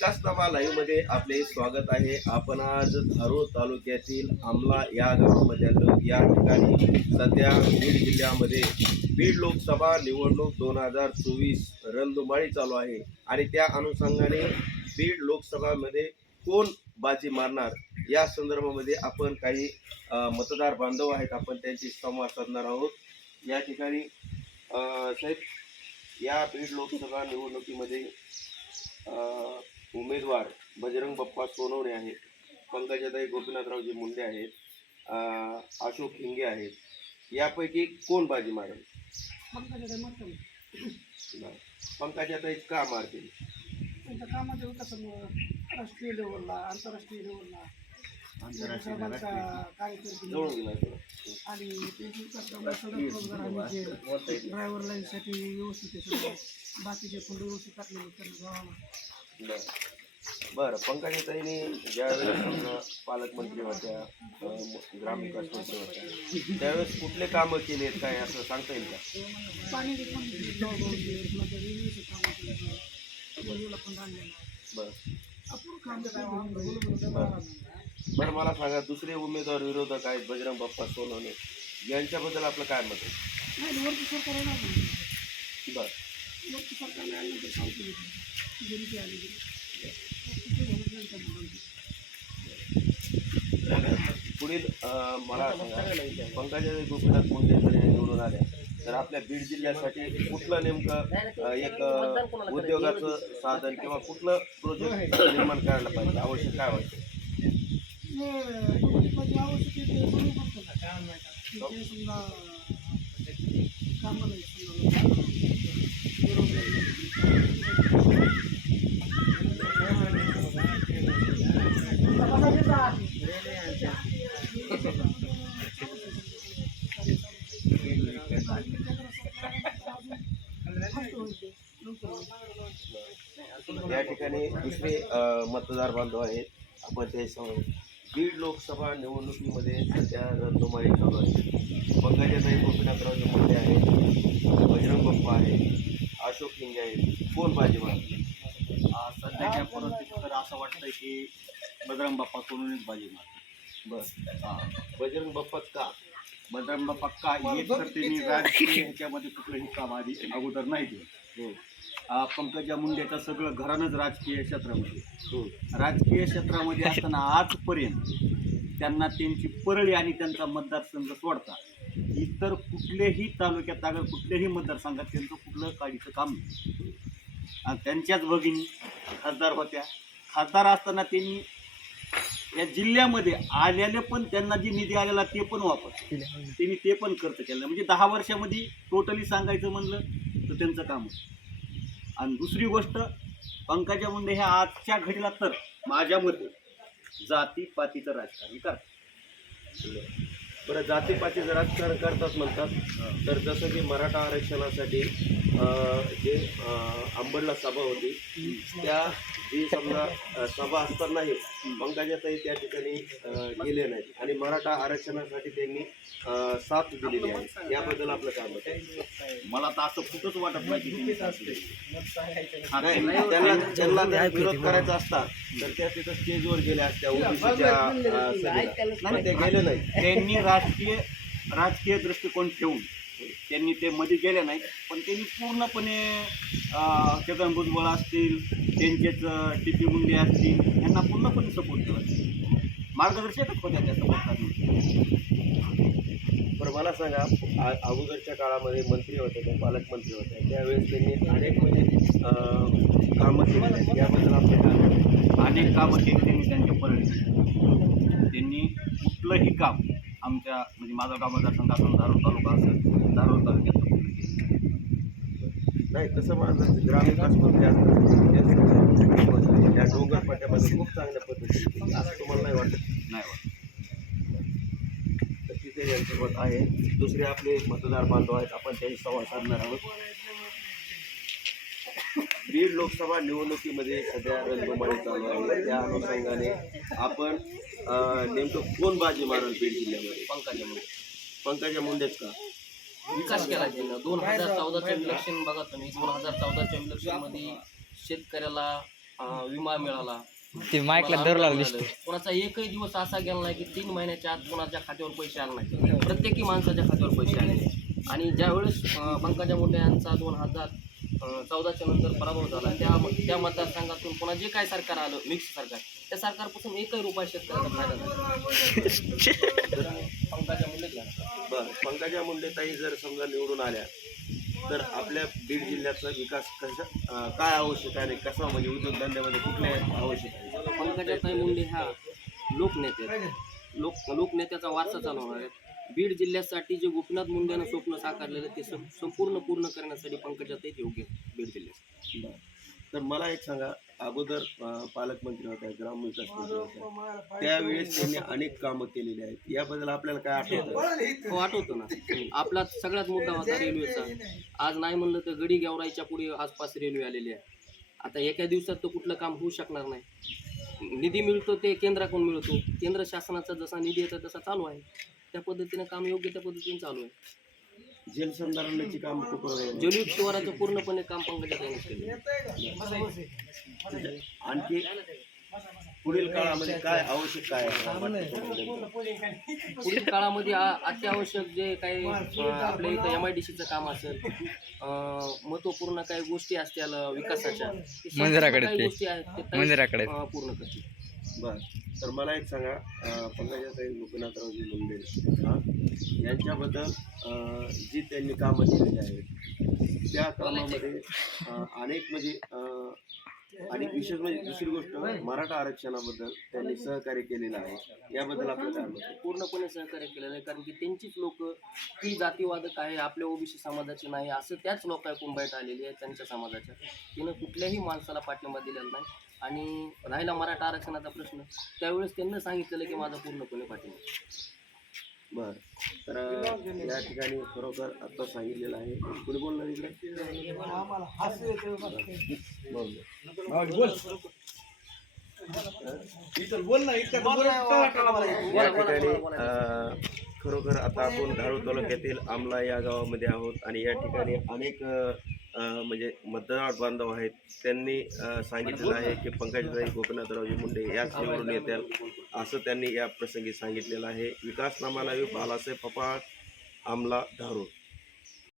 विकासनामा लाईव्हमध्ये आपले स्वागत आहे. आपण आज धारूर तालुक्यातील आमला या गावामध्ये आलो. या ठिकाणी सध्या बीड जिल्ह्यामध्ये बीड लोकसभा निवडणूक दोन हजार चोवीस रणधुमाळी चालू आहे. आणि त्या अनुषंगाने बीड लोकसभामध्ये कोण बाजी मारणार? या संदर्भामध्ये आपण काही मतदार बांधव आहेत. आपण त्यांची संवाद साधणार आहोत. या ठिकाणी साहेब या बीड लोकसभा निवडणुकीमध्ये उमेदवार बजरंग बाप्पा सोनवणे आहेत पंकजाताई गोपीनाथरावजी मुंडे आहेत अशोक हिंगे आहेत. यापैकी कोण बाजी मारेल. पंकजाताई का मारतील? त्यांच्या कामाच्या विकासामुळं राष्ट्रीय लेवलला आंतरराष्ट्रीय लेवलला. आणि ड्रायव्हर लाईनसाठी व्यवस्थित बाकीचे फंड व्यवस्थित गावाला बरं. बरं पंकजाताईने ज्यावेळेस समजा पालकमंत्री होत्या अ, ग्रामविकास मंत्री होत्या त्यावेळेस कुठले कामं केली आहेत काय असं सांगता येईल का? पण पण बरं. बरं मला सांगा दुसरे उमेदवार विरोधक आहेत बजरंग बाप्पा सोनवणे यांच्याबद्दल आपलं काय मत आहे? बरं. पुढील मला सांगा पंकजा गोपीनाथ मुंडे जर निवडून आल्या तर आपल्या बीड जिल्ह्यासाठी कुठलं नेमकं एक उद्योगाचं साधन किंवा कुठलं प्रोजेक्ट निर्माण करायला पाहिजे? आवश्यक काय वाटतं? या ठिकाणी दुसरे मतदार बांधव आहेत. आपण ते बीड लोकसभा निवडणुकीमध्ये सध्या रणधुमाळी चालू आहे. पंकजाताई गोपीनाथरावजी मुंडे आहेत. बजरंग बाप्पा आहे अशोक हिंगे आहेत. कोण आ, सध्याच्या परिस्थितीत तर असं वाटतंय की बजरंग बाप्पा सोडूनच बाजी मार बस हा. का बजरंग बाप्पा का एक तर त्यांनी राजकीय ह्याच्यामध्ये कुठलंही काम आधी अगोदर नाही दिलं. हं, पंकजा मुंडेचं सगळं घरानंच राजकीय क्षेत्रामध्ये. हं. राजकीय क्षेत्रामध्ये असताना आजपर्यंत त्यांना त्यांची परळी आणि त्यांचा मतदारसंघ सोडता. इतर कुठल्याही तालुक्यात अगर कुठल्याही मतदारसंघात त्यांचं कुठलं काडीचं काम नाही. आणि त्यांच्याच भगिनी खासदार होत्या. खासदार असताना त्यांनी या जिल्ह्यामध्ये आलेले पण त्यांना जे निधी आलेला ते पण वापर. त्यांनी ते पण खर्च केलं. म्हणजे दहा वर्षामध्ये टोटली सांगायचं म्हणलं तर त्यांचं काम होतं. आणि दुसरी गोष्ट पंकजा मुंडे ह्या आजच्या घडीला तर माझ्या मते जातीपातीचं राजकारण करतात. बरं जातीपातीचं राजकारण करतात म्हणतात. तर जसं की मराठा आरक्षणासाठी जे अं, अंबडला सभा होती त्या जी समजा सभा असतानाही पंकजाताई त्या ठिकाणी गेले नाहीत. आणि मराठा आरक्षणासाठी त्यांनी साथ दिलेली आहे. याबद्दल आपलं काय मत आहे? मला तर असं कुठंच वाटत नाही की त्यांनी जर विरोध करायचा असता तर त्या तिथं स्टेजवर गेल्या असत्या ओबीसीच्या गेले नाही त्यांनी राजकीय राजकीय दृष्टिकोन ठेवून. त्यांनी ते मध्ये गेले नाही पण त्यांनी पूर्णपणे छगन भुजबळ असतील त्यांचेच टी पी मुंडे असतील यांना पूर्णपणे सपोर्ट केला. मार्गदर्शकच होत्या त्या सपोर्ट बरं मला सांगा अगोदरच्या काळामध्ये मंत्री होते त्या पालकमंत्री होत्या त्यावेळेस त्यांनी अनेक म्हणजे कामं केली आहेत याबद्दल आपलं काय मत आहे? अनेक कामं केली त्यांनी त्यांच्या परळीत त्यांनी कुठलंही काम आमच्या म्हणजे माझा गाव मतदारसंघ असेल धारूर तालुका असेल धारूर तालुक्यात. नाही तसं माझं मंत्री असतात त्यांचं या डोंगर पट्ट्यामध्ये खूप चांगल्या पद्धतीने. असं तुम्हाला नाही वाटत? नाही वाटत. तर तिथे यांचं मत आहे. दुसरे आपले मतदार बांधव आहेत. आपण त्यांची संवाद साधणार आहोत. बीड लोकसभा निवडणुकीमध्ये सध्या रणधुमाळी चालू आहे. त्या अनुषंगाने आपण नेमकं कोण बाजी मारल बीड जिल्ह्यामध्ये? पंकजा मुंडे. पंकजा मुंडेच का? विकास केला त्यांनी दोन हजार चौदाच्या इलेक्शन बघा तुम्ही. दोन हजार चौदाच्या इलेक्शनमध्ये शेतकऱ्याला विमा मिळाला. ते माईकला दिसतो मिळालं. कोणाचा एकही दिवस असा गेला नाही की तीन महिन्याच्या आत कोणाच्या खात्यावर पैसे आले नाही प्रत्येकी माणसाच्या खात्यावर पैसे आले आणि ज्यावेळेस पंकजा मुंडे यांचा दोन हजार चौदाच्या नंतर पराभव झाला त्या त्या मतदारसंघातून पुन्हा जे काय सरकार आलं मिक्स सरकार त्या सरकारपासून एकही रुपया शेतकऱ्याचा फायदा झाला पंकजा मुंडे बर पंकजा मुंडेताई जर समजा निवडून आल्या तर आपल्या बीड जिल्ह्याचा विकास कसा काय आवश्यक आहे कसा म्हणजे उद्योगधंद्यामध्ये कुठले आवश्यक आहे? पंकजाताई मुंडे ह्या लोकनेते. लोक लोकनेत्याचा वारसा चालवणार आहेत. बीड जिल्ह्यासाठी जे गोपीनाथ मुंडेनं स्वप्न साकारलेलं ते संपूर्ण पूर्ण करण्यासाठी पंकजाताई योग्य बीड जिल्ह्यात. तर मला एक सांगा अगोदर पालकमंत्री होत्या ग्रामविकास मंत्री होत्या त्यावेळेस त्यांनी अनेक कामं केलेली आहेत. याबद्दल आपल्याला काय आठवतं? हो आठवतो ना. आपला सगळ्यात मुद्दा होता रेल्वेचा. आज नाही म्हणलं तर गडी गेवराईच्या पुढे आसपास रेल्वे आलेली आहे. आता एका दिवसात तर कुठलं काम होऊ शकणार नाही. निधी मिळतो ते केंद्राकडून मिळतो. केंद्र शासनाचा जसा निधी येतो तसा चालू आहे. त्या पद्धतीने काम योग्य त्या पद्धतीने चालू आहे जलसंधारणाची काम कुठं जलयुक्त शिवाराचं पूर्णपणे काम पंकजाताईनेच केलं आणखी पुढील काळामध्ये काय आवश्यक काय आहे? पुढील काळामध्ये आ- अत्यावश्यक जे काही अं, आपल्या इथं एम आय डी सीचं काम असेल अं, महत्त्वपूर्ण काही गोष्टी असतील अं, विकासाच्या ते मंदिराकडे काही ते. गोष्टी आहेत ते ताई, मंदिराकडे. अं, पूर्ण करतील बरं. तर मला एक सांगा पंकजाताई गोपीनाथरावजी मुंडे हां? यांच्याबद्दल जी त्यांनी कामं केलेली आहेत त्या कामामध्ये अनेक म्हणजे आणि विशेष म्हणजे दुसरी गोष्ट मराठा आरक्षणाबद्दल त्यांनी सहकार्य केलेलं आहे याबद्दल आपलं काय पूर्णपणे सहकार्य केलेलं आहे कारण की त्यांचीच लोक ही जातीवादक आहे आपल्या ओबीसी समाजाचे नाही असं त्याच लोक कुंभायत आलेली आहे त्यांच्या समाजाच्या. तिनं कुठल्याही माणसाला पाठिंबा दिलेला नाही. आणि राहिला मराठा आरक्षणाचा प्रश्न. त्यावेळेस त्यांनी सांगितलेलं की माझा पूर्णपणे पाठिंबा. बर. तर या ठिकाणी खरोखर आता सांगितलेलं आहे. कोणी बोलणार इकडे. बोल. या ठिकाणी खरोखर आता आपण धारूर तालुक्यातील आमला या गावामध्ये आहोत. आणि या ठिकाणी अनेक म्हणजे मतदार बांधव आहेत त्यांनी सांगितलेलं आहे की पंकजाताई गोपीनाथरावजी मुंडे याच निवडून येतील असं त्यांनी या प्रसंगी सांगितलेलं आहे. विकासनामा लाईव्ह बालासाहेब पपाळ आमला धारूर